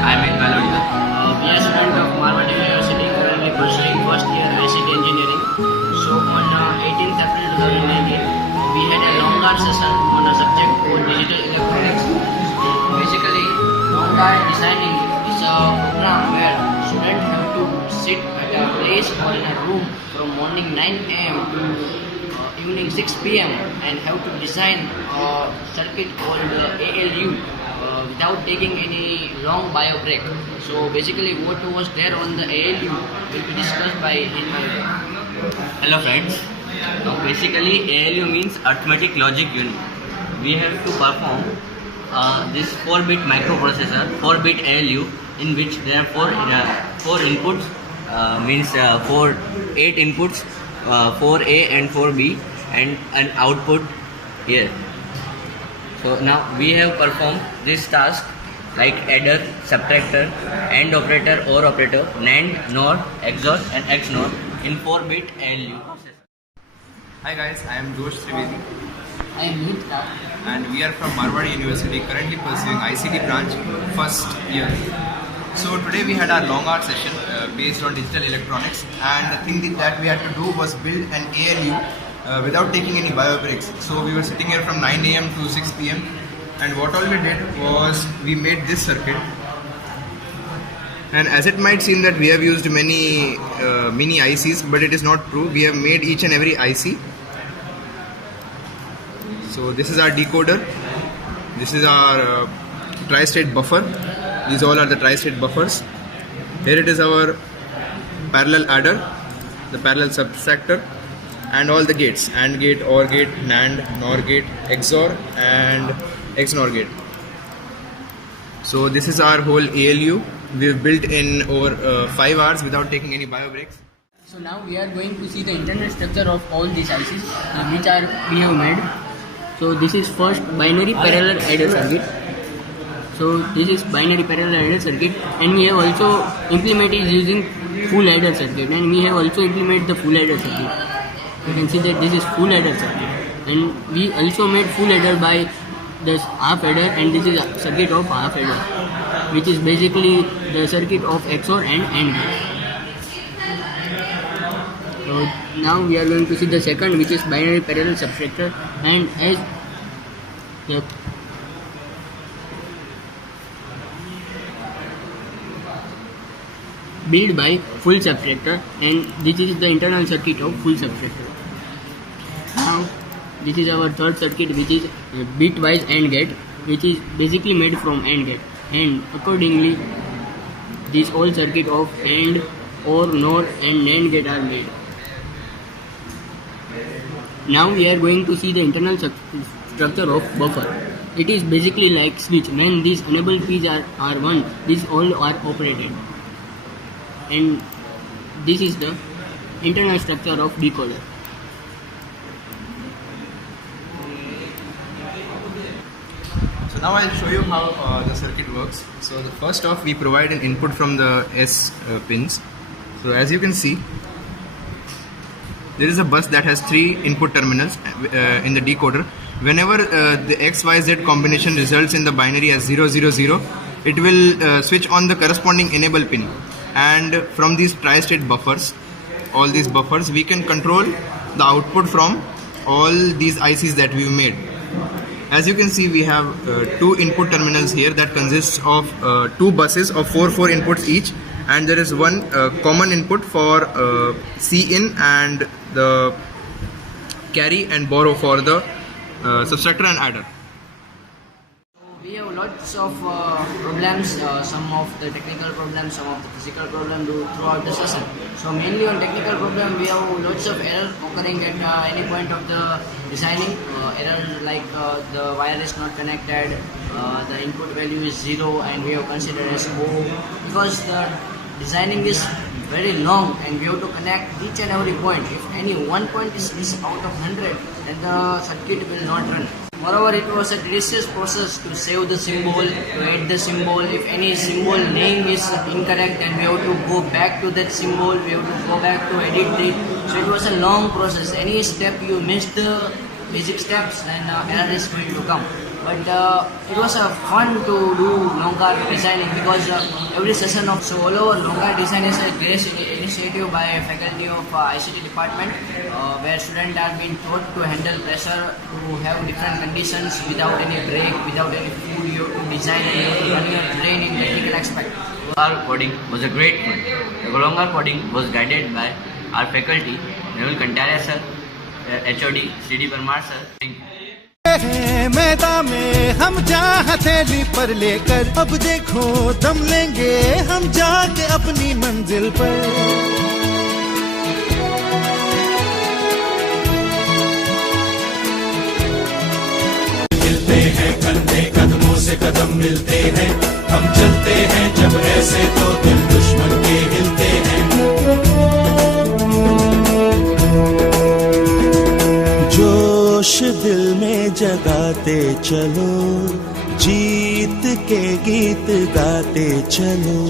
I'm in Valodia. We are students of Marwar University, currently pursuing first year ICT engineering. So on 18th April 2019, we had a long hour session on a subject called digital electronics. Basically, long hour designing is a program where students have to sit at a place or in a room from morning 9 a.m. to evening 6 p.m. and have to design a circuit called ALU without taking any long bio break. So basically what was there on the ALU will be discussed by Hinman. Hello friends. Now basically ALU means Arithmetic Logic Unit. We have to perform this 4-bit microprocessor, 4-bit ALU, in which there are four inputs, means 8 inputs, 4A and 4B, and an output here. So now we have performed this task like adder, subtractor, AND operator, OR operator, NAND, NOR, XOR and XNOR in 4-bit ALU. Hi guys, I am Josh Trivedi I am Mitra. and we are from Marwar University, currently pursuing ICT branch first year. So today we had our long hour session based on digital electronics, and the thing that we had to do was build an ALU without taking any bio breaks. So we were sitting here from 9 a.m. to 6 p.m. and what all we did was we made this circuit. And as it might seem that we have used many mini ICs, but it is not true. We have made each and every IC. So this is our decoder, this is our tri-state buffer, these all are the tri-state buffers. Here it is our parallel adder, the parallel subtractor, and all the gates, AND gate, OR gate, NAND, NOR gate, XOR and XNOR gate. So this is our whole ALU. We've built in over 5 hours without taking any bio breaks. So now we are going to see the internal structure of all these ICs which we have made. So this is first binary parallel adder circuit. So this is binary parallel adder circuit, and we have also implemented using full adder circuit, and we have also implemented the full adder circuit. You can see that this is full adder circuit, and we also made full adder by this half adder, and this is a circuit of half adder, which is basically the circuit of XOR and AND gate. So now we are going to see the second, which is binary parallel subtractor, and as built by full subtractor, and this is the internal circuit of full subtractor. Now this is our third circuit, which is bitwise AND gate, which is basically made from AND gate, and accordingly this whole circuit of AND, OR, NOR and NAND gate are made. Now we are going to see the internal structure of buffer. It is basically like switch. When these enabled keys are on, these all are operated. And this is the internal structure of decoder. So now I'll show you how the circuit works. So the first off, we provide an input from the S pins. So as you can see, there is a bus that has 3 input terminals in the decoder. Whenever the XYZ combination results in the binary as 000, it will switch on the corresponding enable pin. And from these tri-state buffers, all these buffers, we can control the output from all these ICs that we've made. As you can see, we have 2 input terminals here that consists of 2 buses of 4 inputs each, and there is one common input for C-in and the carry and borrow for the subtractor and adder. We have lots of problems, some of the technical problems, some of the physical problems throughout the session. So mainly on technical problem, we have lots of error occurring at any point of the designing. Error like the wire is not connected, the input value is 0 and we have considered as O, because the designing is very long and we have to connect each and every point. If any one point is missing out of 100, then the circuit will not run. Moreover, it was a tedious process to save the symbol, to add the symbol. If any symbol name is incorrect, then we have to go back to that symbol, we have to go back to edit it. So it was a long process. Any step you missed the basic steps, then error is going to come. but it was fun to do long car designing because every session of so all over long car design is a great initiative by faculty of ICT department where students are being taught to handle pressure, to have different conditions without any break, without any food. You have to design and you have to run your brain in technical aspect. Our coding was a great one. The Golonga coding was guided by our faculty, Mehul Kantare sir, HOD, CD Parmar sir. Thank you. मैदान में हम जा हथेली पर लेकर, अब देखो दम लेंगे हम जाके अपनी मंजिल पर। मिलते हैं कंधे कदमों से कदम मिलते हैं, हम चलते हैं जब ऐसे तो दिल दुश्मन के हिलते हैं। जोश दिल में जगाते चलो, जीत के गीत गाते चलो।